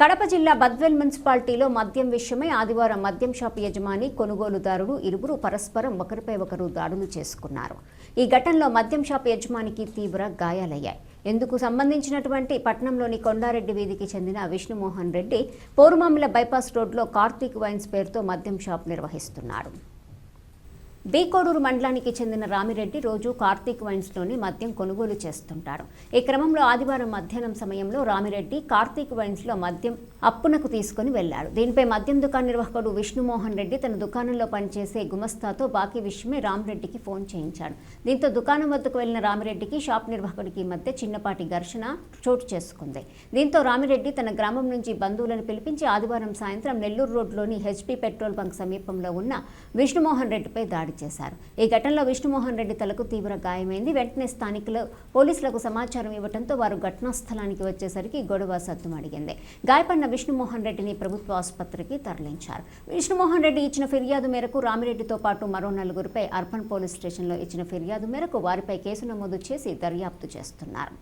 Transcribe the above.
కడప జిల్లా బద్వేల్ మున్సిపాలిటీలో మద్యం విషయమై ఆదివారం మద్యం షాపు యజమాని కొనుగోలుదారుడు ఇరువురు పరస్పరం ఒకరిపై ఒకరు దాడులు చేసుకున్నారు. ఈ ఘటనలో మద్యం షాపు యజమానికి తీవ్ర గాయాలయ్యాయి. ఇందుకు సంబంధించినటువంటి పట్టణంలోని కొండారెడ్డి వీధికి చెందిన విష్ణుమోహన్ రెడ్డి పోరుమామిల బైపాస్ రోడ్లో కార్తీక్ వైన్స్ పేరుతో మద్యం షాప్ నిర్వహిస్తున్నాడు. బీకోడూరు మండలానికి చెందిన రామిరెడ్డి రోజు కార్తీక్ వైన్స్లోని మద్యం కొనుగోలు చేస్తుంటాడు. ఈ క్రమంలో ఆదివారం మధ్యాహ్నం సమయంలో రామిరెడ్డి కార్తీక్ వైన్స్లో మద్యం అప్పునకు తీసుకుని వెళ్లాడు. దీనిపై మద్యం దుకాణ నిర్వాహకుడు విష్ణుమోహన్ రెడ్డి తన దుకాణంలో పనిచేసే గుమస్తాతో బాకీ విషయమై రామిరెడ్డికి ఫోన్ చేయించాడు. దీంతో దుకాణం వద్దకు వెళ్లిన రామిరెడ్డికి షాప్ నిర్వాహకుడికి మధ్య చిన్నపాటి ఘర్షణ చోటు చేసుకుంది. దీంతో రామిరెడ్డి తన గ్రామం నుంచి బంధువులను పిలిపించి ఆదివారం సాయంత్రం నెల్లూరు రోడ్లోని హెచ్పీ పెట్రోల్ బంక్ సమీపంలో ఉన్న విష్ణుమోహన్ రెడ్డిపై దాడి చేశారు. ఈ ఘటనలో విష్ణుమోహన్ రెడ్డి తలకు తీవ్ర గాయమైంది. వెంటనే స్థానికులు పోలీసులకు సమాచారం ఇవ్వడంతో వారు ఘటనా స్థలానికి వచ్చేసరికి గొడవ సద్దుమణిగింది. గాయపడిన విష్ణుమోహన్ రెడ్డిని ప్రభుత్వ ఆసుపత్రికి తరలించారు. విష్ణుమోహన్ రెడ్డి ఇచ్చిన ఫిర్యాదు మేరకు రామిరెడ్డితో పాటు మరో నలుగురిపై అర్బన్ పోలీస్ స్టేషన్లో ఇచ్చిన ఫిర్యాదు మేరకు వారిపై కేసు నమోదు చేసి దర్యాప్తు చేస్తున్నారు.